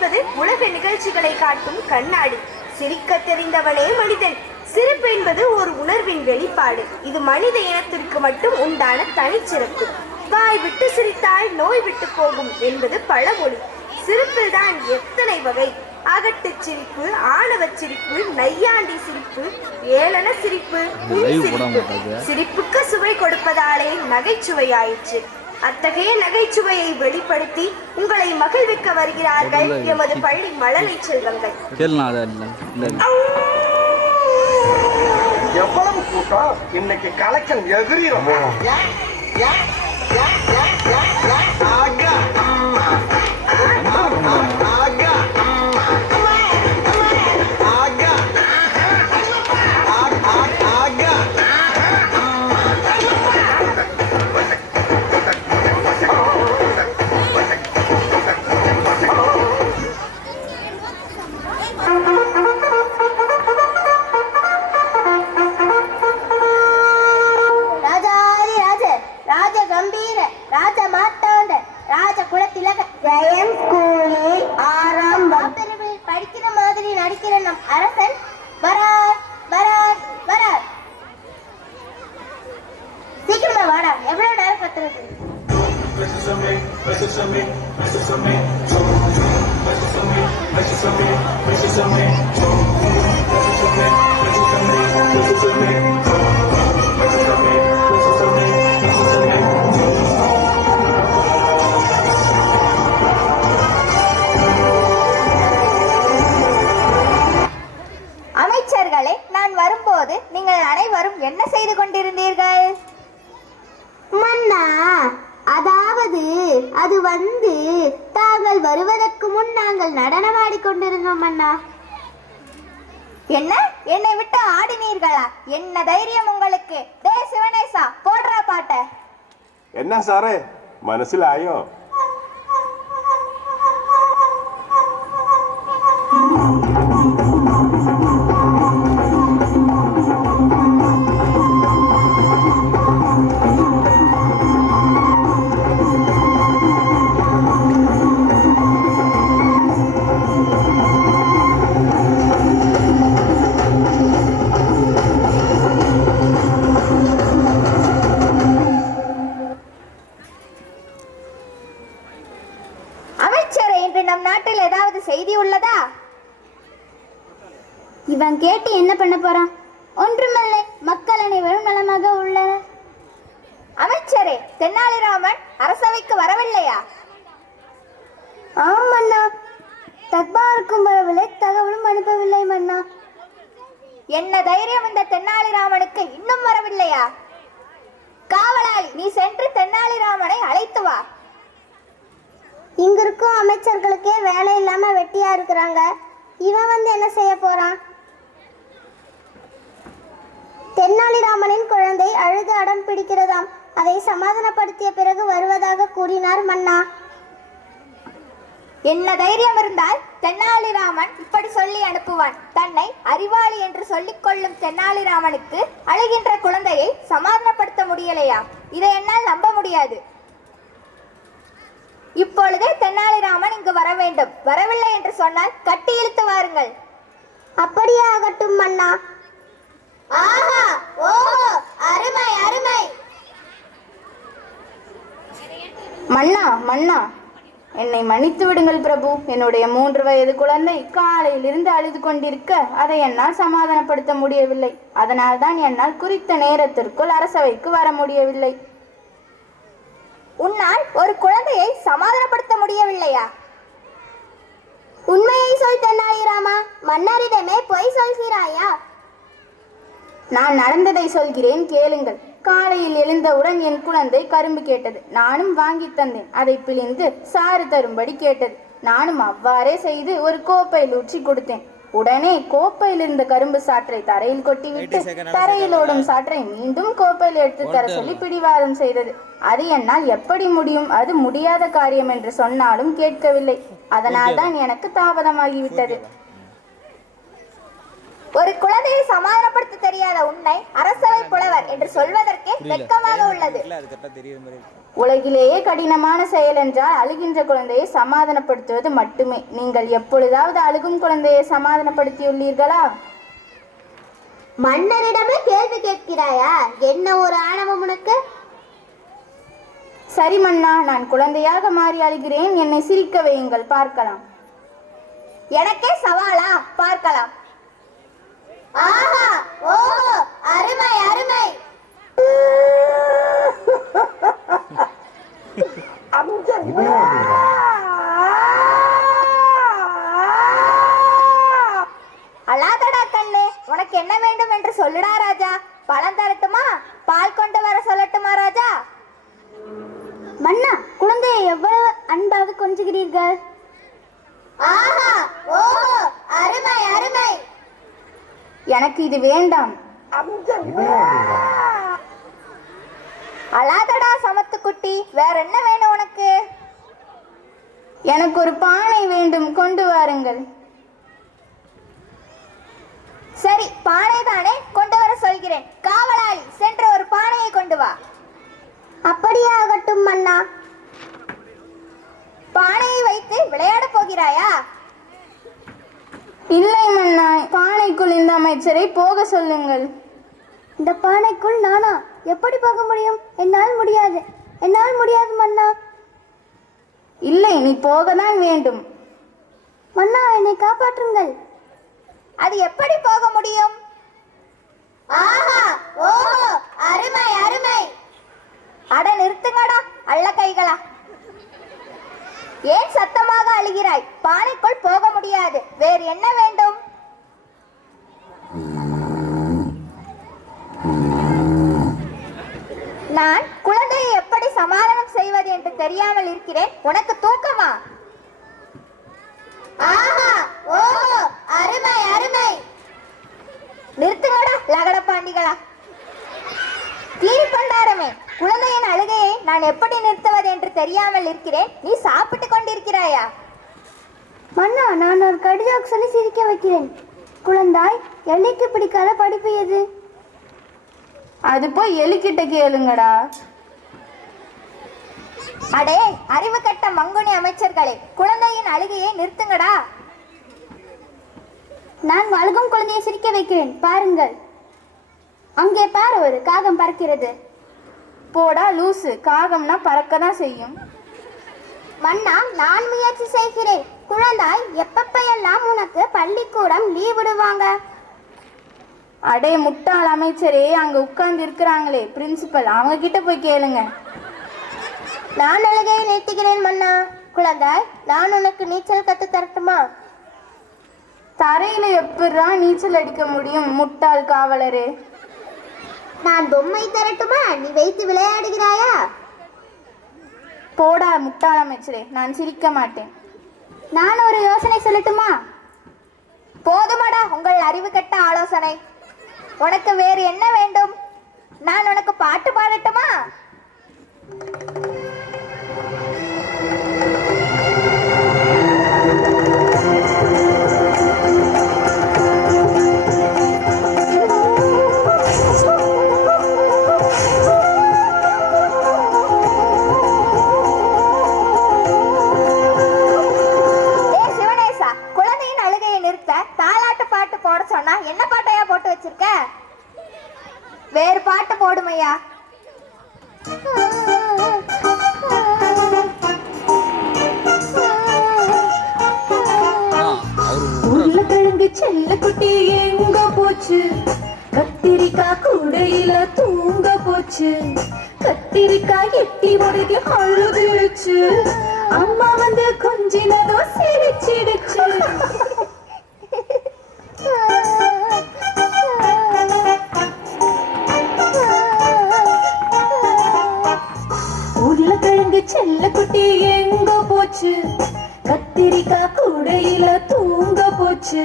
என்பது உலக நிகழ்ச்சிகளை காட்டும் கண்ணாடி. சிரிக்க தெரிந்தவனே மனிதன். சிரிப்பு என்பது ஒரு உணர்வின் வெளிப்பாடு. இது மனித இனத்திற்கு மட்டும் உண்டான தனிச்சிறப்பு. வாய் விட்டு சிரித்தால் நோய் விட்டு போகும் என்பது பழமொழி. சிரிப்பில் தான் எத்தனை வகை! அகட்டு சிரிப்பு, ஆணவ சிரிப்பு, நையாண்டி சிரிப்பு, ஏளன சிரிப்பு, சிரிப்புக்கு சுவை கொடுப்பதாலே நகைச்சுவையாயிற்று. அத்தகைய நகைச்சுவையை வெளிப்படுத்தி உங்களை மகிழ்விக்க வருகிறார்கள் எமது பள்ளி மழலை செல்வங்கள். எவ்வளவு கூட்டம்! இன்னைக்கு கலெக்ஷன் எகிரிரும். அமைச்சர்களே, நான் வரும்போது நீங்கள் அனைவரும் என்ன செய்து கொண்டிருந்தீர்கள்? மன்னா, அதாவது அது தாங்கள் வருவதற்கு முன் நாங்கள் நடனமாடி கொண்டிருந்தோம் மன்னா. என்ன, என்னை விட்டு ஆடினீர்களா? என்ன தைரியம் உங்களுக்கு? சிவனேசா, போடுறா பாட்ட. என்ன சாரே, മനസ്സിലായോ? நம் நாட்டில் ஏதாவது செய்தி உள்ளதா? இவன் கேட்டு என்ன பண்ண போறான்? ஒன்றுமில்லை, மக்கள் அனைவரும் நலமாக உள்ளனர். அமைச்சரே, தென்னாலிராமன் அரசவைக்கு வரவில்லையா? ஆம் மன்னா, தக்பாருக்கும் வரவில்லை, தகவலும் அனுப்பவில்லை மன்னா. என்ன தைரியம் இந்த தென்னாலிராமனுக்கு இன்னும் வரவில்லையா? காவலாளி, நீ சென்று தென்னாலிராமனை அழைத்து வா. இங்க இருக்கும் அமைச்சர்களுக்கே வேலை இல்லாம வெட்டியா இருக்கிறாங்க. இவன் என்ன செய்ய போறான்? தென்னாலிராமனின் குழந்தை அழுது அடம் பிடிக்கிறதாம். அதை சமாதானப்படுத்திய பிறகு வருவதாக கூறினார் மன்னா. என்ன தைரியம் இருந்தால் தென்னாலிராமன் இப்படி சொல்லி அனுப்புவான்? தன்னை அறிவாளி என்று சொல்லிக் கொள்ளும் தென்னாலிராமனுக்கு அழுகின்ற குழந்தையை சமாதானப்படுத்த முடியலையா? இதை என்னால் நம்ப முடியாது. இப்பொழுதே தென்னாலிராமன் இங்கு வர வேண்டும். வரவில்லை என்று சொன்னால் கட்டி இழுத்து வாருங்கள். அப்படியே ஆகட்டும் மன்னா. ஆஹா, ஓஹோ, அருமை அருமை. மன்னா, மன்னா, என்னை மன்னித்து விடுங்கள் பிரபு. என்னுடைய 3 வயது குழந்தை காலையில் இருந்து அழுது கொண்டிருக்க அதை என்னால் சமாதானப்படுத்த முடியவில்லை. அதனால் தான் என்னால் குறித்த நேரத்திற்குள் அரசவைக்கு வர முடியவில்லை. உன்னால் ஒரு குழந்தையை சமாதானப்படுத்த முடியவில்லையா? உண்மையை சொல் தென்னாலிராமா, மன்னரிடமே பொய் சொல்கிறாயா? நான் நடந்ததை சொல்கிறேன், கேளுங்கள். காலையில் எழுந்தவுடன் என் குழந்தை கரும்பு கேட்டது. நானும் வாங்கி தந்தேன். அதை பிழிந்து சாறு தரும்படி கேட்டது. நானும் அவ்வாறே செய்து ஒரு கோப்பையில் ஊற்றி கொடுத்தேன். உடனே கோப்பையில் இருந்த கரும்பு சாற்றை தரையில் கொட்டிவிட்டு தரையில் ஓடும் சாற்றை மீண்டும் கோப்பையில் எடுத்து தர சொல்லி பிடிவாதம் செய்தது. அது என்னால் எப்படி முடியும்? அது முடியாத காரியம் என்று சொன்னாலும் கேட்கவில்லை. அதனால் தான் எனக்கு தாமதமாகிவிட்டது. ஒரு குழந்தையை சமாதானப்படுத்த தெரியாத உன்னை அரசவை புலவர் என்று சொல்வதற்கே வெட்கமாக உள்ளது. உலகிலேயே கடினமான செயல் என்றால் அழுகின்ற குழந்தையை சமாதானப்படுத்துவது மட்டுமே. நீங்கள் எப்பொழுதாவது அழுகும் குழந்தையை சமாதானப்படுத்தியுள்ளீர்களா? மன்னரிடமே கேள்வி கேட்கிறாயா? என்ன ஒரு ஆணவம் உனக்கு? சரி மன்னா, நான் குழந்தையாக மாறி அழுகிறேன். என்னை சிரிக்க வையுங்கள், பார்க்கலாம். எனக்கே சவாலா? பார்க்கலாம். ஆஹா, ஓஹோ, அருமை அருமை. அழாதடா கண்ணு, உனக்கு என்ன வேண்டும் என்று சொல்லுடா ராஜா. பழம் தரட்டுமா? பால் கொண்டு வர சொல்லட்டுமா ராஜா? மன்னா, குழந்தையை எவ்வளவு அன்பாக கொஞ்சுகிறீர்கள். ஆஹா, ஓஹோ, அருமை அருமை. எனக்கு இது வேண்டாம். அழாதடா சமத்து குட்டி, வேற என்ன வேணும் உனக்கு? எனக்கு ஒரு பானை வேண்டும், கொண்டு வாருங்கள். சரி, பானை தானே, கொண்டு வர சொல்கிறேன். காவலாளி, சென்று ஒரு பானையை கொண்டு வா. அப்படியே ஆகட்டும் மன்னா. பானையை வைத்து விளையாட போகிறாயா? இல்லை மன்னா, பானைக்குள் இந்த அமைச்சரை போக சொல்லுங்கள். இந்த பானைக்குள் நானா எப்படி போக முடியும்? என்னால் முடியாது, என்னால் முடியாது மன்னா. இல்லை, நீ போகத்தான் வேண்டும். மன்னா, என்னை காப்பாற்றுங்கள். அது எப்படி போக முடியும்? ஆஹா, ஓஹோ, அருமை அருமை. அட நிறுத்துங்கடா அள்ள கைகளா. ஏன் சத்தமாக அழுகிறாய்? பானைக்குள் போக முடியாது, வேறு என்ன வேண்டும்? நான் குழந்தையை எப்படி சமாதானம் செய்வது என்று தெரியாமல் இருக்கிறேன். உனக்கு தூக்கமா? ஆஹா, ஓஹோ, அருமை அருமை. நிறுத்துங்கடா லகட பாண்டிகளா. கீழ்பண்டாரமே, குழந்தையின் அழுகையை நான் எப்படி நிறுத்துவது என்று தெரியாமல் இருக்கிறேன். நீ சாப்பிட்டு கொண்டிருக்கிறாயா? மன்னா, நான் ஒரு கடிதம் சொல்லி சிரிக்க வைக்கிறேன். குழந்தாய், எல்லைக்கு பிடிக்காத படிப்பு எது? அது போய் எலிக்கிட்ட கேளுங்கடா. அடே அறிவு கட்ட மங்குனி அமைச்சர்களே, குழந்தையின் அழுகையை நிறுத்துங்கடா. நான் அழுகும் குழந்தையை சிரிக்க வைக்கிறேன், பாருங்கள். அங்கே பாரு, ஒரு காகம் பறக்கிறது. போடா லூசு, காகம்னா பறக்க தான் செய்யும். மன்னா, நான் முயற்சி செய்கிறேன். குழந்தாய், எப்பப்பெல்லாம் உனக்கு பள்ளிக்கூடம் லீவ் விடுவாங்க? அடே முட்டாள் அமைச்சரே, அங்க உட்கார்ந்து இருக்கிறாங்களே பிரின்சிபல், அவங்க கிட்ட போய் கேளுங்க. நான் அழுகையை நிறுத்துகிறேன் மன்னா. குழந்தாய், நான் உனக்கு நீச்சல் கத்து தரட்டுமா? தரையில எப்படிரா நீச்சல் அடிக்க முடியும், முட்டாள் காவலரே? நான் பொம்மை தரட்டுமா? நீ வைத்து விளையாடுகிறாயா? போடா முட்டாள் அமைச்சரே, நான் சிரிக்க மாட்டேன். நான் ஒரு யோசனை சொல்லட்டுமா? போதுமாடா உங்கள் அறிவு கட்ட ஆலோசனை. உனக்கு வேறு என்ன வேண்டும்? நான் உனக்கு பாட்டு பாடட்டுமா? என்ன பாட்டையா போட்டு வச்சிருக்க? வேறு பாட்டு போடுமையா. உருளைக்கிழங்கு செல்ல குட்டி எங்க போச்சு? கத்திரிக்காய் கூடையில தூங்க போச்சு. கத்திரிக்காய் எட்டி உடைக்கு அழுதுடுச்சு. அம்மா வந்து கொஞ்சினதும் சிரிச்சிடுச்சு. உருளைக்கிழங்கு செல்ல குட்டி எங்க போச்சு? கத்திரிக்காய் கூடையில தூங்க போச்சு.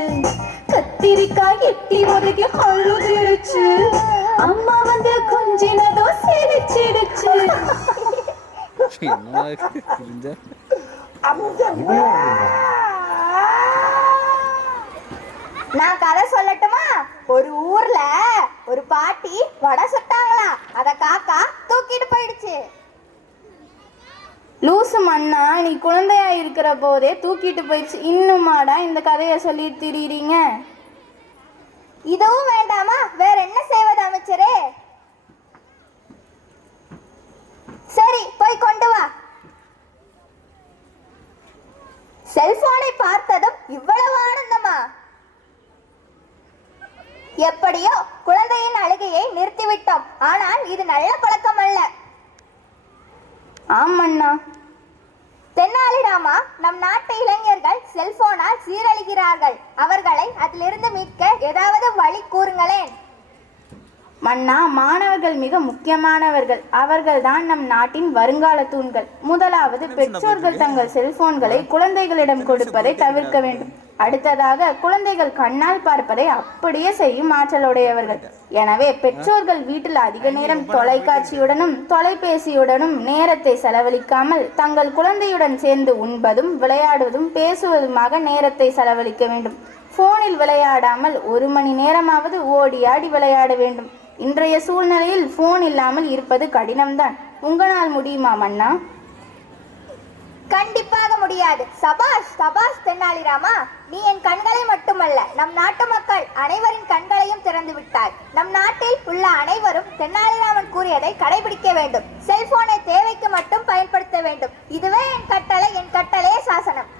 கத்திரிக்காய் எட்டி உடைக்கு அழுதுடுச்சு. அம்மா வந்து கொஞ்சினதும் சிரிச்சிடுச்சு. நான் கதை சொல்லட்டுமா? இருக்கிற போதே தூக்கிட்டு போயிடுச்சு. இன்னுமாடா இந்த கதையை சொல்லி திரியிறீங்க? இதுவும் வேண்டாமா? வேற என்ன செய்வது அமைச்சரே? சரி, போய் கொண்டு வா. செல்போனை பார்த்ததும் இவ்வளவு ஆனந்தமா? எப்படியோ குழந்தையின் அழுகையை நிறுத்திவிட்டோம். ஆனால் இது நல்ல பழக்கம் அல்ல. ஆமண்ணா. தென்னாலிராமா, நம் நாட்டு இளைஞர்கள் செல்போனால் சீரழிகிறார்கள். அவர்களை அதிலிருந்து மீட்க ஏதாவது வழி கூறுங்களேன். மன்னா, மாணவர்கள் மிக முக்கியமானவர்கள். அவர்கள்தான் நம் நாட்டின் வருங்கால தூண்கள். முதலாவது, பெற்றோர்கள் தங்கள் செல்போன்களை குழந்தைகளிடம் கொடுப்பதை தவிர்க்க வேண்டும். அடுத்ததாக, குழந்தைகள் கண்ணால் பார்ப்பதை அப்படியே செய்யும் ஆற்றலுடையவர்கள். எனவே பெற்றோர்கள் வீட்டில் அதிக நேரம் தொலைக்காட்சியுடனும் தொலைபேசியுடனும் நேரத்தை செலவழிக்காமல் தங்கள் குழந்தையுடன் சேர்ந்து உண்பதும் விளையாடுவதும் பேசுவதுமாக நேரத்தை செலவழிக்க வேண்டும். போனில் விளையாடாமல் 1 மணி நேரமாவது ஓடி ஆடி விளையாட வேண்டும். இன்றைய சூழ்நிலையில் போன் இல்லாமல் இருப்பது கடினம்தான். உங்களால் முடியுமா மன்னா? கண்டிப்பாக முடியாது. சபாஷ் சபாஷ் தென்னாலிராமா, நீ என் கண்களை மட்டுமல்ல, நம் நாட்டு மக்கள் அனைவரின் கண்களையும் திறந்து விட்டாய். நம் நாட்டில் உள்ள அனைவரும் தென்னாலிராமன் கூறியதை கடைபிடிக்க வேண்டும். செல்போனை தேவைக்கு மட்டும் பயன்படுத்த வேண்டும். இதுவே என் கட்டளை, என் கட்டளையே சாசனம்.